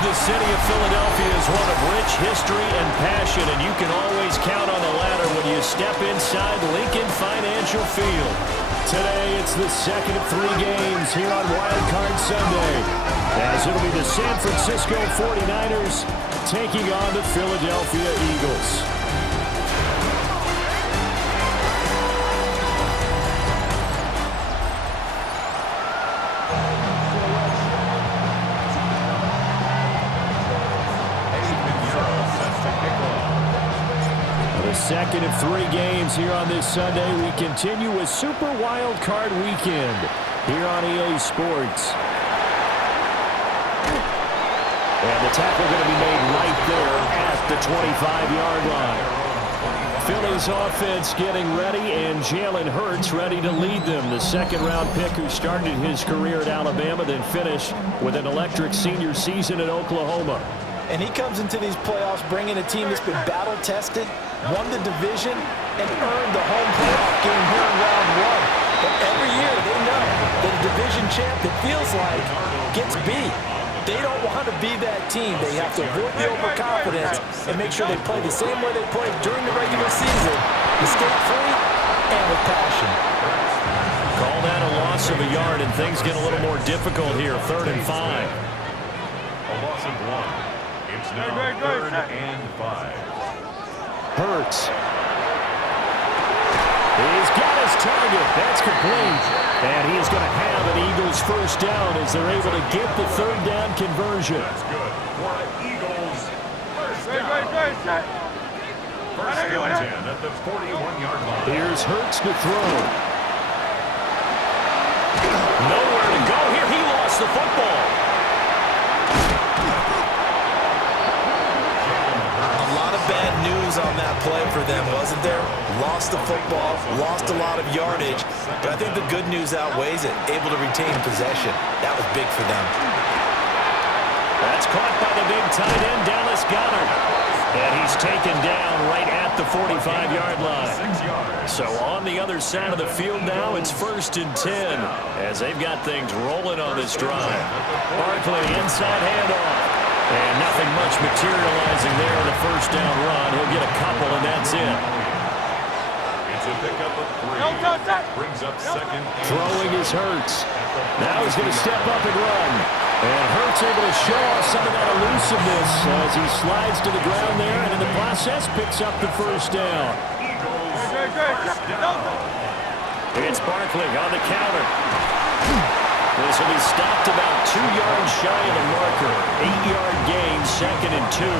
The city of Philadelphia is one of rich history and passion, and you can always count on the ladder when you step inside Lincoln Financial Field. Today, it's the second of 3 games here on Wild Card Sunday, as it'll be the San Francisco 49ers taking on the Philadelphia Eagles. Second of 3 games here on this Sunday. We continue with Super Wild Card Weekend here on EA Sports. And the tackle going to be made right there at the 25-yard line. Philly's offense getting ready, and Jalen Hurts ready to lead them. The second-round pick who started his career at Alabama, then finished with an electric senior season at Oklahoma. And he comes into these playoffs bringing a team that's been battle-tested, won the division, and earned the home playoff game here in round 1. But every year they know that a division champ, it feels like, gets beat. They don't want to be that team. They have to avoid the overconfidence and make sure they play the same way they played during the regular season, mistake-free and with passion. Call that a loss of a yard, and things get a little more difficult here. 3rd and 5. A loss of 1. It's now 3rd and 5. Hurts. He's got his target. That's complete. And he is going to have an Eagles first down as they're able to get the 3rd down conversion. That's good for Eagles first down. First and 10 at the 41-yard line. Here's Hurts to throw. Nowhere to go here. He lost the football. Bad news on that play for them, wasn't there? Lost the football, lost a lot of yardage, but I think the good news outweighs it. Able to retain possession. That was big for them. That's caught by the big tight end, Dallas Goedert. And he's taken down right at the 45-yard line. So on the other side of the field now, it's 1st and 10 as they've got things rolling on this drive. Barkley inside handoff. And nothing much materializing there on the first down run. He'll get a couple, and that's it. It's a pickup of 3. Brings up 2nd. Throwing is Hurts. Now he's going to step up and run. And Hurts able to show off some of that elusiveness as he slides to the ground there, and in the process picks up the first down. It's Barkley on the counter. This will be stopped about 2 yards shy of the marker. 8-yard gain, 2nd and 2. 8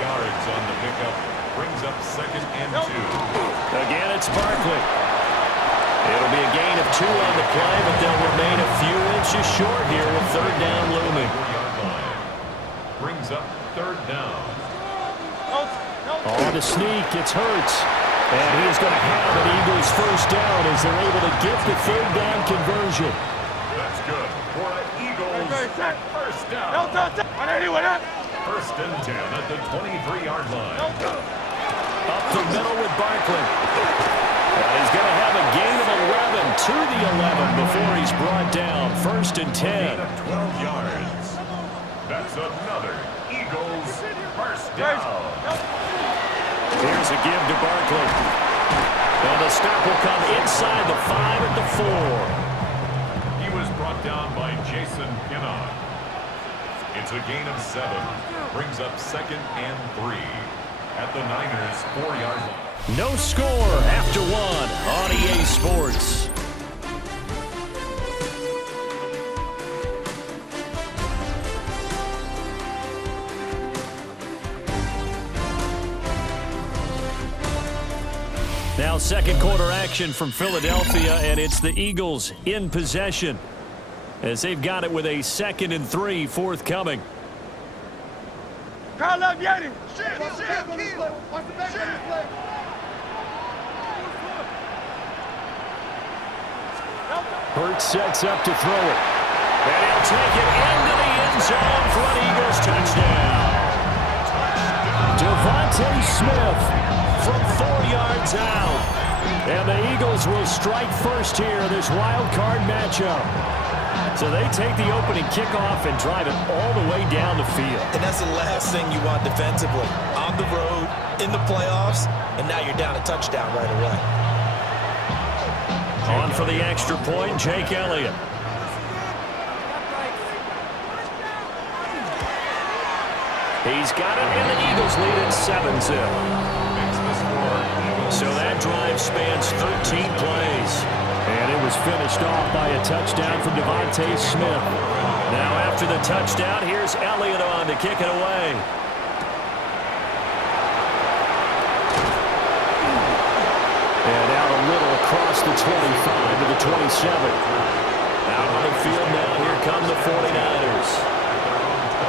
yards on the pickup. Brings up 2nd and 2. Again, it's Barkley. It'll be a gain of 2 on the play, but they'll remain a few inches short here with 3rd down looming. 4-yard line. Brings up 3rd down. On the sneak, it's Hurts. And he is going to have an Eagles first down as they're able to get the 3rd down conversion. That's good for an Eagles first down. 1st and 10 at the 23-yard line. Up the middle with Barkley. And he's going to have a gain of 11 to the 11 before he's brought down. 1st and 10. 12 yards. That's another Eagles first down. Here's a give to Barkley. And the stop will come inside the 5 at the 4. He was brought down by Jason Pinnock. It's a gain of 7. Brings up 2nd and 3 at the Niners' 4-yard line. No score after 1 on EA Sports. Now 2nd quarter action from Philadelphia, and it's the Eagles in possession as they've got it with a 2nd and 3 forthcoming. Hurts sets up to throw it. And he'll take it into the end zone for an Eagles touchdown. Devontae Smith from 4 yards out. And the Eagles will strike first here, this wild card matchup. So they take the opening kickoff and drive it all the way down the field. And that's the last thing you want defensively. On the road, in the playoffs, and now you're down a touchdown right away. On for the extra point, Jake Elliott. He's got it, and the Eagles lead at 7-0. So that drive spans 13 plays. And it was finished off by a touchdown from Devontae Smith. Now after the touchdown, here's Elliott on to kick it away. And out a little across the 25 to the 27. Out on the field now, here come the 49ers.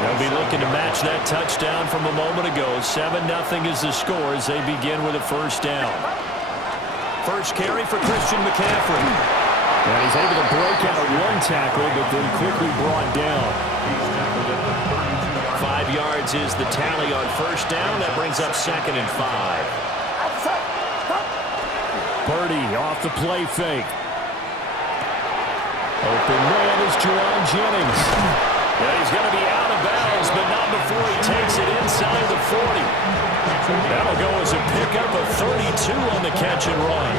They'll be looking to match that touchdown from a moment ago. 7-0 is the score as they begin with a first down. First carry for Christian McCaffery. And he's able to break out one tackle, but then quickly brought down. 5 yards is the tally on first down. That brings up 2nd and 5. Purdy off the play fake. Open man is Juwan Jennings. And he's going to be out of bounds, but not before he takes it inside the 40. That'll go as a pickup of 32 on the catch and run.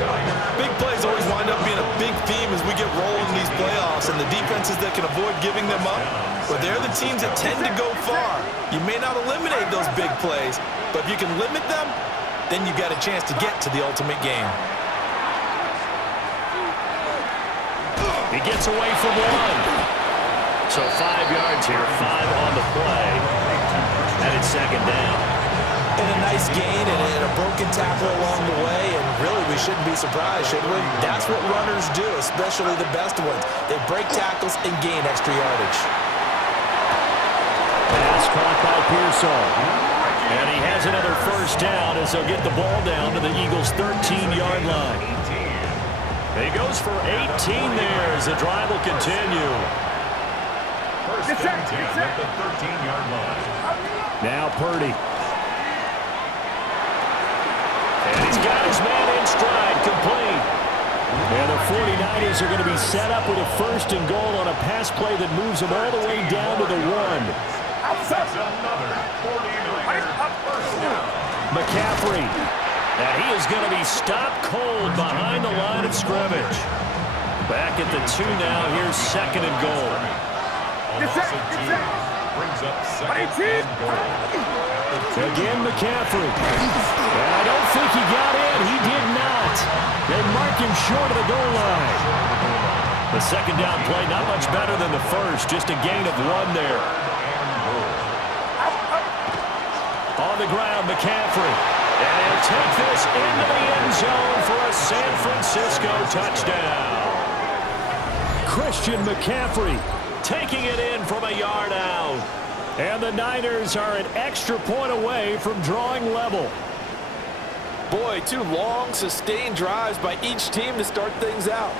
Big plays always wind up being a big theme as we get rolling in these playoffs, and the defenses that can avoid giving them up, but they're the teams that tend to go far. You may not eliminate those big plays, but if you can limit them, then you've got a chance to get to the ultimate game. He gets away from one. So 5 yards here, 5 on the play. And it's 2nd down. And a nice gain and a broken tackle along the way, and really we shouldn't be surprised, should we? That's what runners do, especially the best ones. They break tackles and gain extra yardage. Pass caught by Pearsall. And he has another first down as they'll get the ball down to the Eagles' 13-yard line. He goes for 18 there as the drive will continue. First and 10 at the 13-yard line. Now Purdy. And he's got his man in stride, complete. And the 49ers are going to be set up with a 1st and goal on a pass play that moves them all the way down to the 1. McCaffery. And he is going to be stopped cold behind the line of scrimmage. Back at the 2 now. Here's 2nd and goal. Brings up 2nd and goal. Again, McCaffery. And I don't think he got in. He did not. They mark him short of the goal line. The 2nd down play, not much better than the first. Just a gain of 1 there. On the ground, McCaffery. And he'll take this into the end zone for a San Francisco touchdown. Christian McCaffery taking it in from a yard out. And the Niners are an extra point away from drawing level. Boy, 2 long, sustained drives by each team to start things out.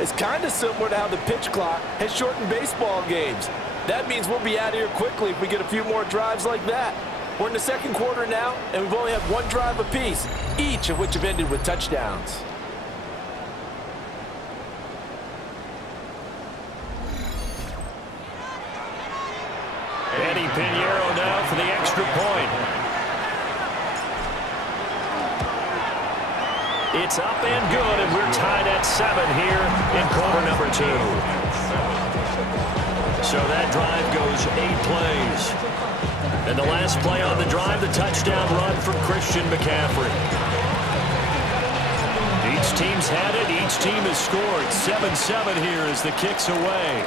It's kind of similar to how the pitch clock has shortened baseball games. That means we'll be out of here quickly if we get a few more drives like that. We're in the 2nd quarter now, and we've only had 1 drive apiece, each of which have ended with touchdowns. Eddie Pinheiro now for the extra point. It's up and good, and we're tied at 7 here in quarter number 2. So that drive goes 8 plays. And the last play on the drive, the touchdown run from Christian McCaffrey. Each team's had it. Each team has scored. 7-7 here as the kick's away.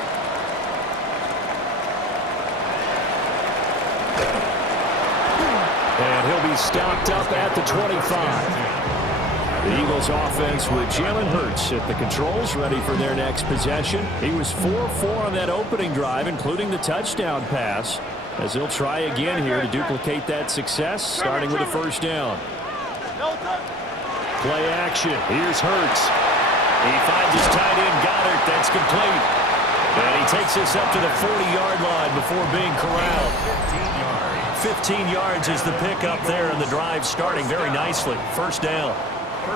And he'll be stopped up at the 25. The Eagles offense with Jalen Hurts at the controls, ready for their next possession. He was 4-4 on that opening drive, including the touchdown pass, as he'll try again here to duplicate that success, starting with a first down. Play action. Here's Hurts. He finds his tight end, Goddard. That's complete. And he takes this up to the 40-yard line before being corralled. 15 yards is the pickup there, and the drive starting very nicely. First down.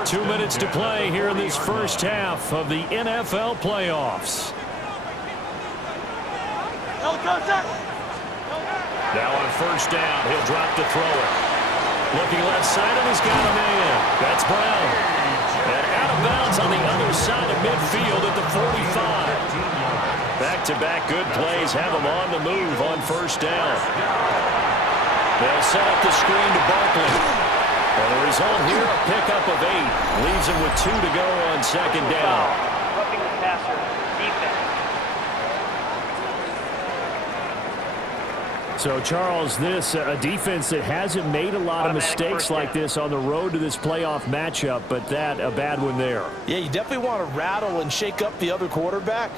2 minutes to play here in this first half of the NFL playoffs. Now on first down, he'll drop to throw it. Looking left side, and he's got a man. That's Brown. And out of bounds on the other side of midfield at the 45. Back-to-back good plays have him on the move on first down. They'll set up the screen to Barkley. And the result here, a pickup of 8. Leaves him with 2 to go on second down. Roughing the passer, defense. So, Charles, this a defense that hasn't made a lot of mistakes like this on the road to this playoff matchup, but that a bad one there. Yeah, you definitely want to rattle and shake up the other quarterback,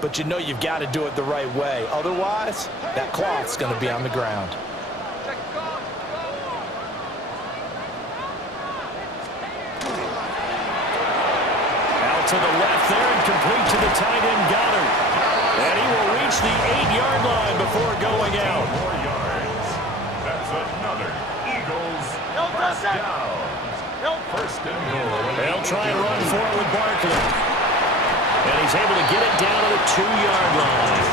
but you know you've got to do it the right way. Otherwise, that cloth's going to be on the ground. Out to the left there and complete to the tight end Goddard. And he will reach the 8-yard line before going out. 4 yards. That's another Eagles first down. First and goal. They'll try and run for it with Barkley. And he's able to get it down to the 2-yard line.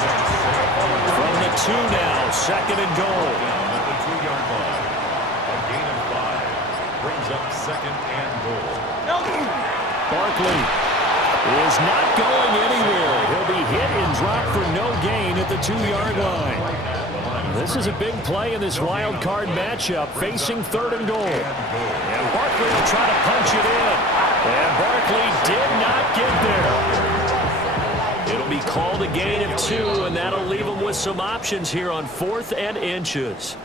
From the 2 now, second and goal. Down at the 2-yard line. A gain of 5 brings up second and goal. Barkley is not going anywhere. He'll be hit and dropped for no gain at the 2-yard line. This is a big play in this wild card matchup, facing third and goal. And Barkley will try to punch it in. And Barkley did not get there. It'll be called a gain of 2, and that'll leave him with some options here on 4th and inches.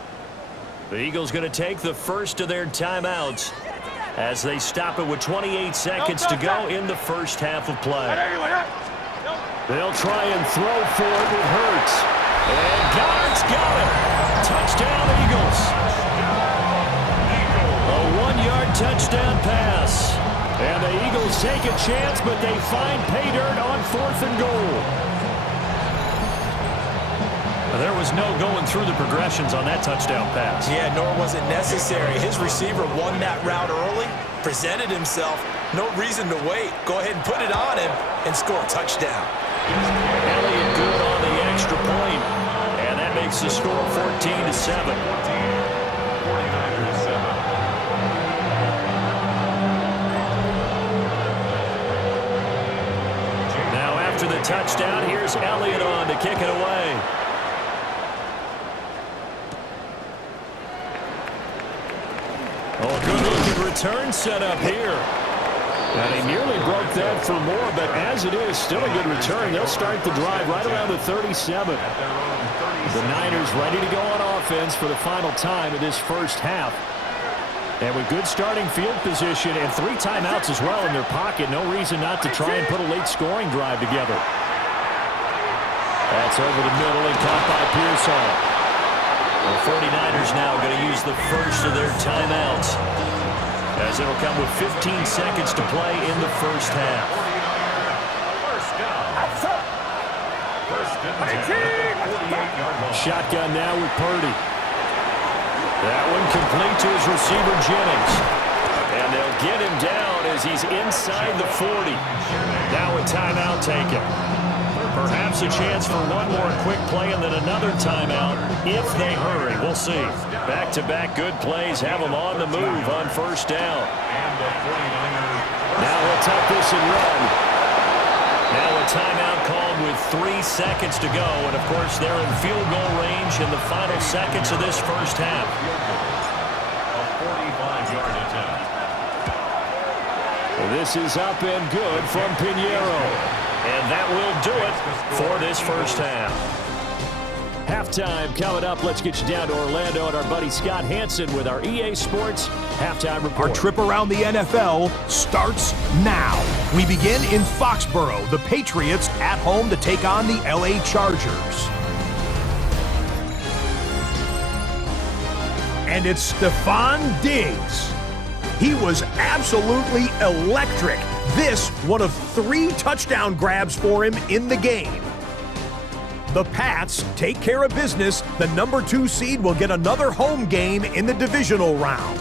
The Eagles going to take the first of their timeouts as they stop it with 28 seconds to go in the first half of play. They'll try and throw for it with Hurts. And Goddard's got it. Touchdown, Eagles. A 1-yard touchdown pass. And the Eagles take a chance, but they find pay dirt on 4th and goal. There was no going through the progressions on that touchdown pass. Yeah, nor was it necessary. His receiver won that route early, presented himself. No reason to wait. Go ahead and put it on him and score a touchdown. Elliott good on the extra point, and that makes the score 14-7. 49ers 7. Now after the touchdown, here's Elliott on to kick it away. Oh, good-looking return set up here. And he nearly broke that for more, but as it is, still a good return. They'll start the drive right around the 37. The Niners ready to go on offense for the final time of this first half. And with good starting field position and 3 timeouts as well in their pocket, no reason not to try and put a late scoring drive together. That's over the middle and caught by Pearsall. The 49ers now going to use the first of their timeouts, as it'll come with 15 seconds to play in the first half. Shotgun now with Purdy. That one complete to his receiver, Jennings. And they'll get him down as he's inside the 40. Now a timeout taken. Perhaps a chance for one more quick play and then another timeout if they hurry. We'll see. Back-to-back good plays have them on the move on first down. Now he'll tuck this and run. Now a timeout called with 3 seconds to go. And, of course, they're in field goal range in the final seconds of this first half. A 45-yard attempt. This is up and good from Pinheiro. And that will do it for this first half. Halftime coming up. Let's get you down to Orlando and our buddy Scott Hansen with our EA Sports Halftime Report. Our trip around the NFL starts now. We begin in Foxborough. The Patriots at home to take on the LA Chargers. And it's Stephon Diggs. He was absolutely electric. This, one of 3 touchdown grabs for him in the game. The Pats take care of business. The number 2 seed will get another home game in the divisional round.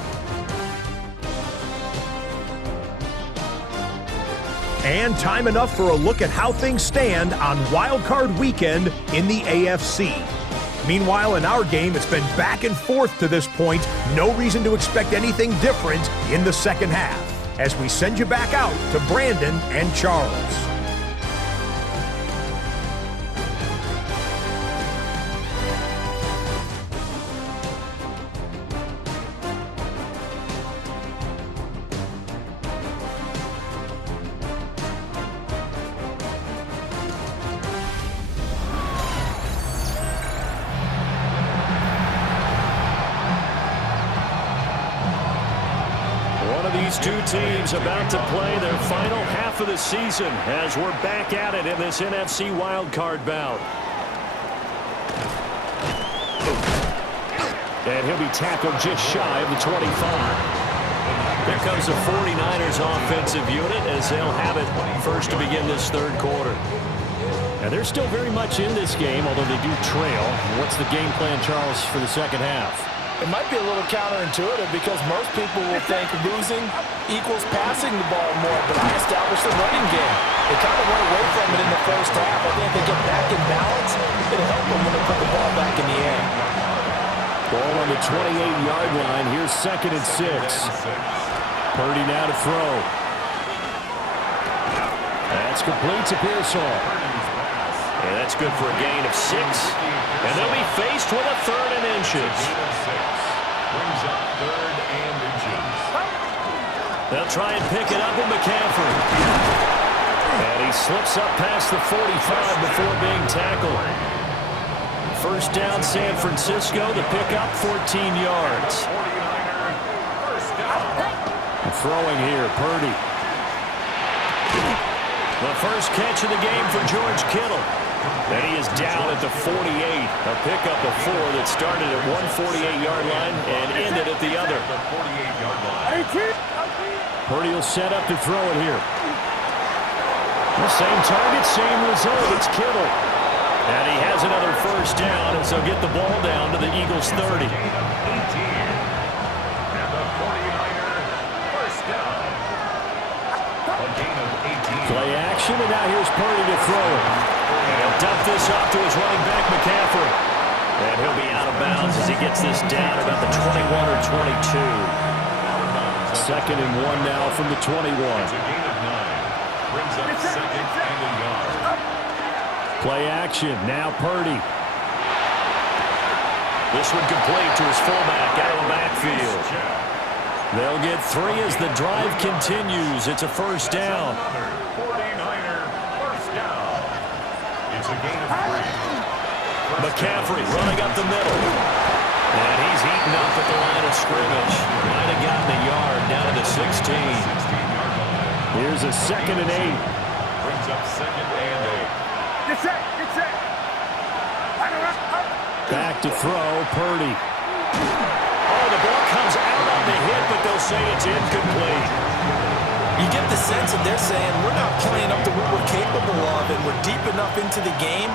And time enough for a look at how things stand on Wild Card Weekend in the AFC. Meanwhile, in our game, it's been back and forth to this point. No reason to expect anything different in the second half, as we send you back out to Brandon and Charles. These two teams about to play their final half of the season as we're back at it in this NFC wildcard bout. And he'll be tackled just shy of the 25. There comes the 49ers offensive unit as they'll have it first to begin this third quarter. And they're still very much in this game, although they do trail. What's the game plan, Charles, for the second half? It might be a little counterintuitive because most people will think losing equals passing the ball more, but I established the running game. They kind of went away from it in the first half. I think they get back in balance. It'll help them when they put the ball back in the air. Ball on the 28-yard line. Here's 2nd and 6. Purdy now to throw. That's complete to Pearsall. And that's good for a gain of 6. And they'll be faced with a 3rd and inches. Brings up 3rd and inches. They'll try and pick it up with McCaffery. And he slips up past the 45 before being tackled. First down, San Francisco. The pickup, 14 yards. Throwing here, Purdy. The first catch of the game for George Kittle. And he is down at the 48. A pickup of 4 that started at one 48-yard line and ended at the other. Purdy will set up to throw it here. The same target, same result. It's Kittle. And he has another first down, and so get the ball down to the Eagles' 30. Play action, and now here's Purdy to throw it. And he'll dump this off to his running back, McCaffery. And he'll be out of bounds as he gets this down about the 21 or 22. 2nd and 1 now from the 21. It's a gain of 9. Brings up 2nd and a yard. Play action, now Purdy. This one complete to his fullback out of the backfield. They'll get 3 as the drive continues. It's a first down. 49er first down. It's a gain of 3. McCaffery running up the middle. And he's eaten up at the line of scrimmage. Might have gotten a yard down to the 16. 16-yard line. Here's a 2nd and 8. Brings up 2nd and 8. Get set, get set. Back to throw, Purdy. Oh, the ball comes out on the hit, but they'll say it's incomplete. You get the sense that they're saying we're not playing up to what we're capable of, and we're deep enough into the game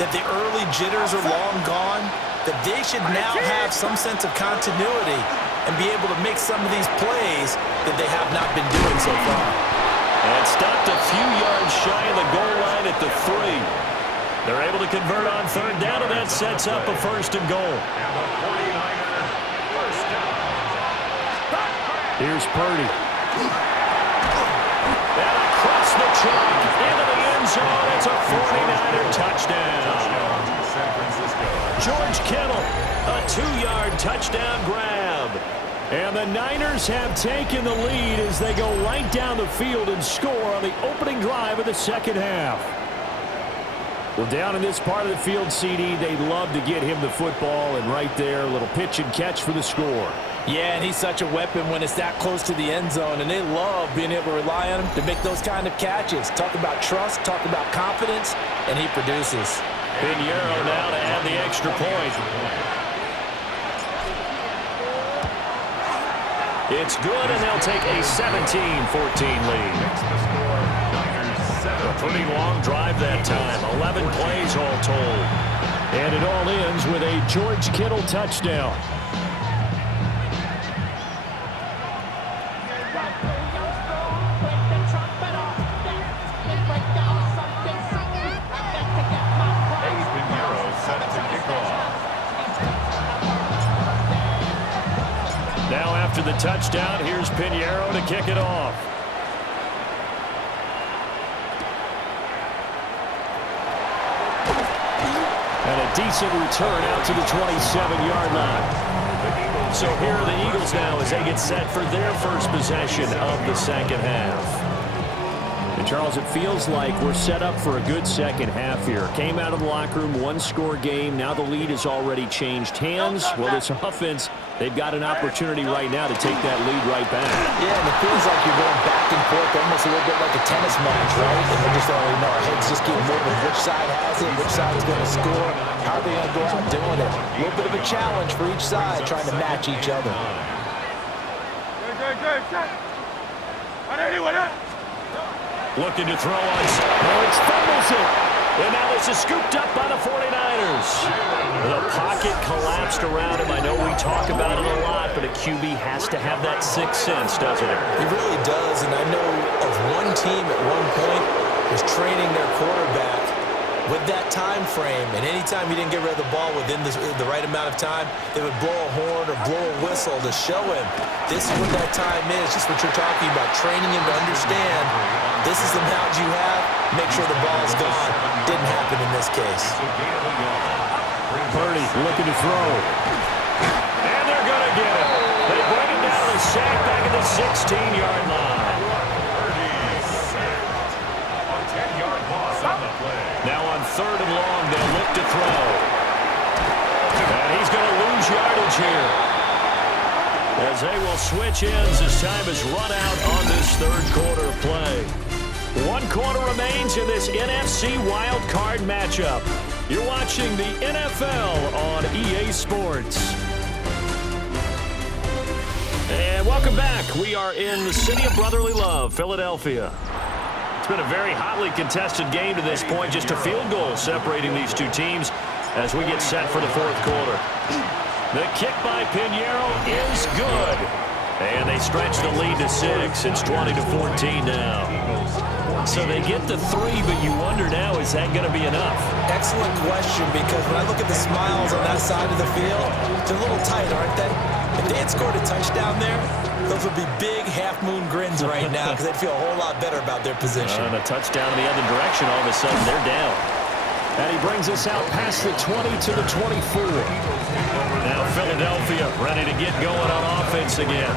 that the early jitters are long gone, that they should now have some sense of continuity and be able to make some of these plays that they have not been doing so far. And stopped a few yards shy of the goal line at the 3. They're able to convert on 3rd down, and that sets up a 1st and goal. And the 49er first down. Here's Purdy. And across the chalk into the end zone. It's a 49er touchdown. San Francisco. George Kittle, a 2-yard touchdown grab. And the Niners have taken the lead as they go right down the field and score on the opening drive of the second half. Well, down in this part of the field, CD, they love to get him the football, and right there, a little pitch and catch for the score. Yeah, and he's such a weapon when it's that close to the end zone, and they love being able to rely on him to make those kind of catches. Talk about trust, talk about confidence, and he produces. Pinheiro now to add the extra point. It's good, and they'll take a 17-14 lead. A pretty long drive that time. 11 plays all told. And it all ends with a George Kittle touchdown. the touchdown. Here's Pinheiro to kick it off. And a decent return out to the 27-yard line. So here are the Eagles now as they get set for their first possession of the second half. And Charles, it feels like we're set up for a good second half here. Came out of the locker room, one-score game. Now the lead has already changed hands. Well, this offense, they've got an opportunity right now to take that lead right back. Yeah, and it feels like you're going back and forth, almost a little bit like a tennis match, right? And we just don't really know. Our heads just keep moving. Which side has it? Which side's going to score? How are they going to go out doing it? A little bit of a challenge for each side, trying to match each other. Looking to throw on Hurts, fumbles it. And now this is scooped up by the 49ers. The pocket collapsed around him. I know we talk about it a lot, but a QB has to have that sixth sense, doesn't it? He really does, and I know of one team at one point was training their quarterback with that time frame, and anytime he didn't get rid of the ball within the right amount of time, they would blow a horn or blow a whistle to show him this is what that time is, just what you're talking about, training him to understand this is the amount you have, make sure the ball's gone. Didn't happen in this case. Purdy looking to throw. And they're going to get it. They bring him down to the sack back at the 16-yard line. Now on 3rd and long, they'll look to throw. And he's going to lose yardage here, as they will switch ends as time has run out on this third quarter of play. 1 quarter remains in this NFC Wild Card matchup. You're watching the NFL on EA Sports. And welcome back. We are in the city of brotherly love, Philadelphia. It's been a very hotly contested game to this point. Just a field goal separating these two teams as we get set for the fourth quarter. The kick by Pinheiro is good. And they stretch the lead to 6. It's 20-14 now. So they get the 3, but you wonder now, is that going to be enough? Excellent question, because when I look at the smiles on that side of the field, they're a little tight, aren't they? If they had scored a touchdown there, those would be big half-moon grins right now because they'd feel a whole lot better about their position. And a touchdown in the other direction, all of a sudden they're down. And he brings us out past the 20 to the 24. Now Philadelphia ready to get going on offense again.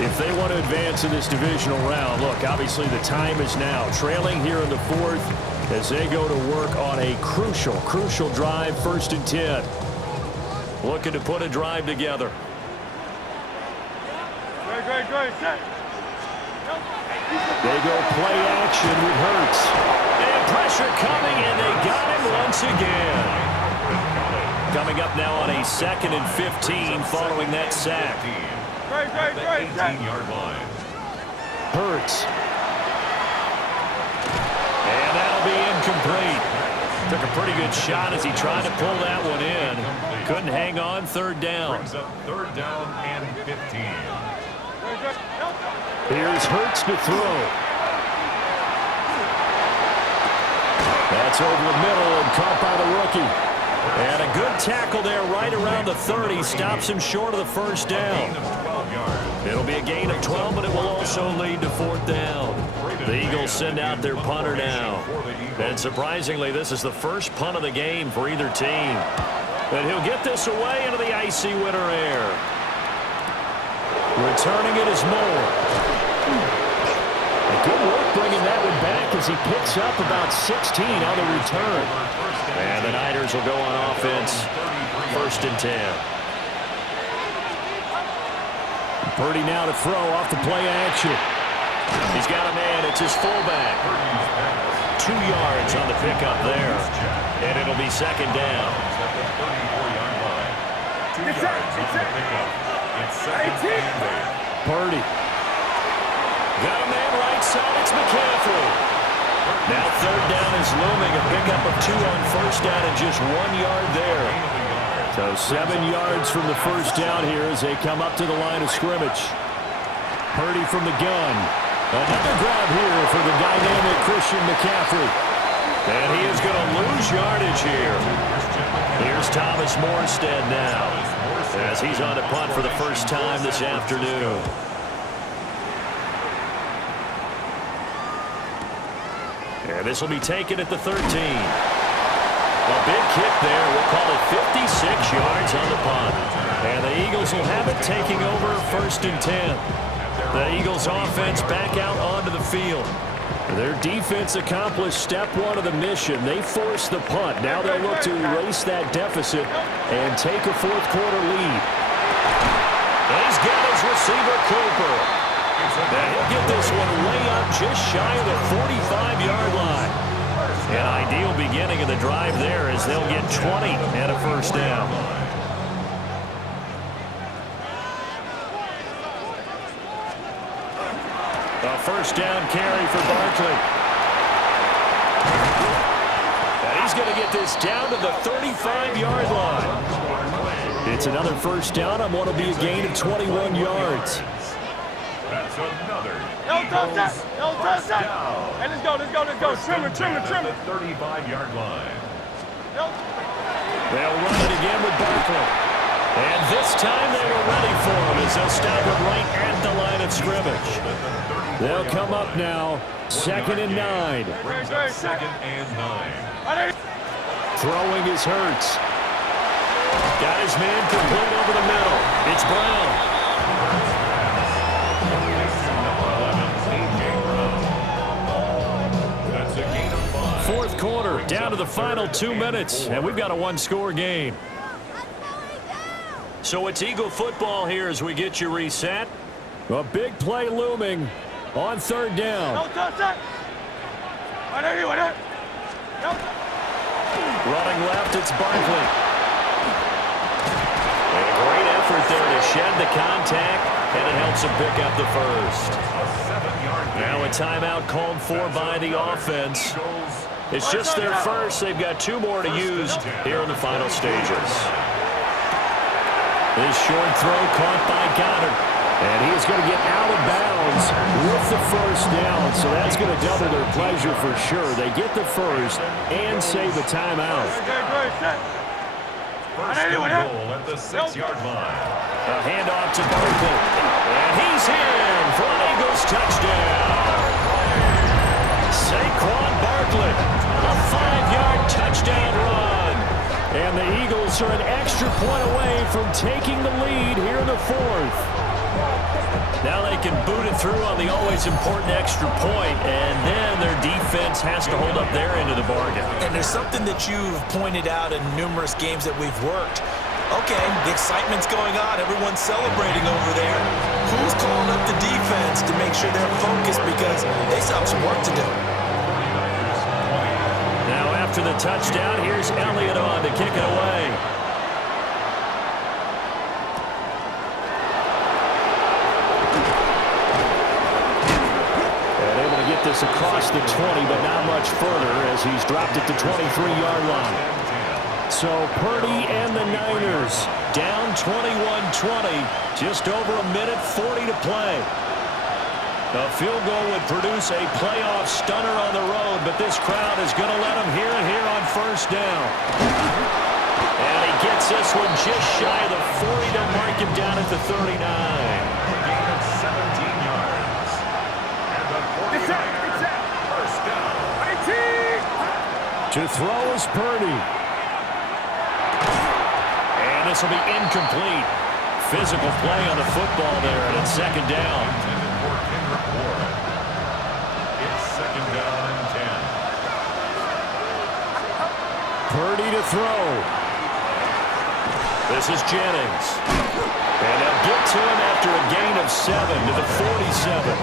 If they want to advance in this divisional round, look, obviously the time is now. Trailing here in the 4th as they go to work on a crucial drive, 1st and 10. Looking to put a drive together. They go play action with Hurts. And pressure coming, and they got him once again. Coming up now on a 2nd and 15 following that sack. At the 18-yard line. Hurts. And that'll be incomplete. Took a pretty good shot as he tried to pull that one in. Couldn't hang on, 3rd down. Brings up 3rd down and 15. Here's Hurts to throw. That's over the middle and caught by the rookie. And a good tackle there right around the 30. Stops him short of the 1st down. It'll be a gain of 12, but it will also lead to 4th down. The Eagles send out their punter now. And surprisingly, this is the first punt of the game for either team. And he'll get this away into the icy winter air. Returning it is Moore. Good work bringing that one back as he picks up about 16 on the return. And the Niners will go on offense, 1st and 10. Purdy now to throw off the play action. He's got a man. It's his fullback. 2 yards on the pickup there. And it'll be 2nd down. Purdy. Got a man right side. It's McCaffery. Now 3rd down is looming. A pickup of 2 on 1st down and just 1 yard there. So 7 yards from the 1st down here as they come up to the line of scrimmage. Purdy from the gun. Another grab here for the dynamic Christian McCaffery. And he is going to lose yardage here. Here's Here's Thomas Morstead now, as he's on to punt for the first time this afternoon. And this will be taken at the 13. A big kick there. We'll call it 56 yards on the punt. And the Eagles will have it taking over 1st and 10. The Eagles offense back out onto the field. Their defense accomplished step 1 of the mission. They forced the punt. Now they'll look to erase that deficit and take a 4th quarter lead. He's got his receiver, Cooper. Now he'll get this one way up just shy of the 45-yard line. An ideal beginning of the drive there as they'll get 20 and a first down. A first down carry for Barkley. And he's going to get this down to the 35-yard line. It's another first down on what will be a gain of 21 yards. That's another. First down. Hey, let's go. Trim it. The 35-yard line. They'll run it again with Barkley. And this time they were ready for him as they'll stop him right at the line of scrimmage. They'll come up now, 2nd and 9. Brings up 2nd and 9. Throwing is Hurts. Got his man complete over the middle. It's Brown. That's a gain of 5. 4th quarter, down to the final 2 minutes, and we've got a 1-score game. So it's Eagle football here as we get you reset. A big play looming on 3rd down. Running left, it's Barkley. And a great effort there to shed the contact, and it helps him pick up the first. Now a timeout called for by the offense. It's just their first. They've got 2 more to use here in the final stages. This short throw caught by Goddard. And he is going to get out of bounds with the first down. So that's going to double their pleasure for sure. They get the first and save the timeout. First and goal at the 6-yard line. A handoff to Barkley. And he's in for an Eagles touchdown. Saquon Barkley, a 5-yard touchdown run. And the Eagles are an extra point away from taking the lead here in the 4th. Now they can boot it through on the always important extra point, and then their defense has to hold up their end of the bargain. And there's something that you've pointed out in numerous games that we've worked. Okay, the excitement's going on. Everyone's celebrating over there. Who's calling up the defense to make sure they're focused because they still have some work to do? Now after the touchdown, here's Elliott on to kick it away. This across the 20, but not much further as he's dropped it to 23-yard line. So Purdy and the Niners down 21-20, just over a minute 40 to play. A field goal would produce a playoff stunner on the road, but this crowd is going to let him hear it here on first down. And he gets this one just shy of the 40 to mark him down at the 39. Gain of 17 yards. And the 49ers first down. To throw is Purdy. And this will be incomplete. Physical play on the football there, and it's 2nd down. Intended for Kendrick Ward. It's 2nd down and 10. Purdy to throw. This is Jennings. And they'll get to him after a gain of 7 to the 47.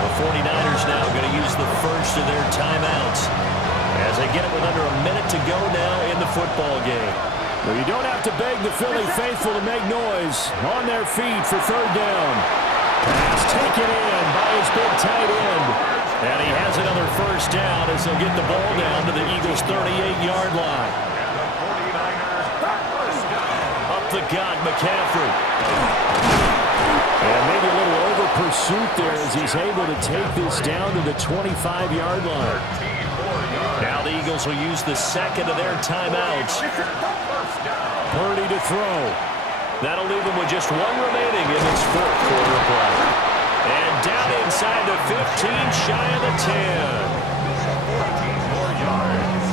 The 49ers now going to use the first of their timeouts as they get it with under a minute to go now in the football game. Well, you don't have to beg the Philly faithful to make noise. On their feet for 3rd down. Pass taken in by his big tight end. And he has another first down as they'll get the ball down to the Eagles' 38-yard line. Up the gut, McCaffery. And maybe a little over pursuit there as he's able to take this down to the 25-yard line. Now the Eagles will use the second of their timeouts. Purdy to throw. That'll leave him with just one remaining in this fourth quarter of play. And down inside the 15, shy of the 10. 14 more yards.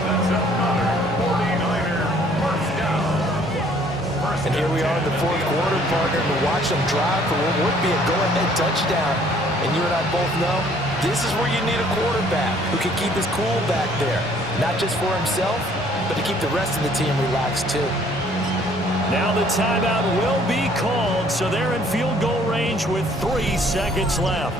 That's another 49er first down. And here we are in the fourth quarter, partner, to watch them drive for what would be a go-ahead touchdown. And you and I both know this is where you need a quarterback who can keep his cool back there. Not just for himself, but to keep the rest of the team relaxed too. Now the timeout will be called, so they're in field goal range with 3 seconds left.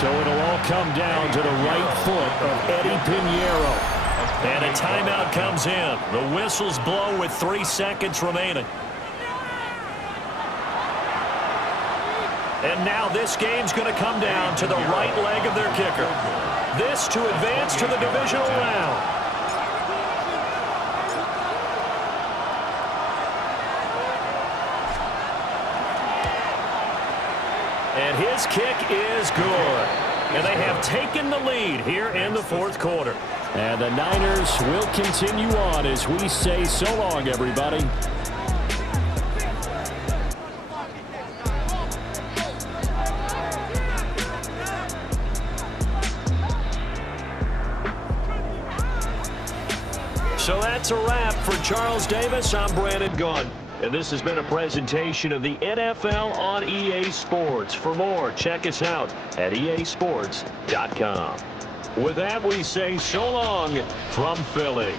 So it'll all come down to the right foot of Eddie Pinheiro. And a timeout comes in. The whistles blow with 3 seconds remaining. And now this game's going to come down to the right leg of their kicker. This to advance to the divisional round. And his kick is good. And they have taken the lead here in the fourth quarter. And the Niners will continue on as we say so long, everybody. So that's a wrap for Charles Davis. I'm Brandon Gunn. And this has been a presentation of the NFL on EA Sports. For more, check us out at easports.com. With that, we say so long from Philly.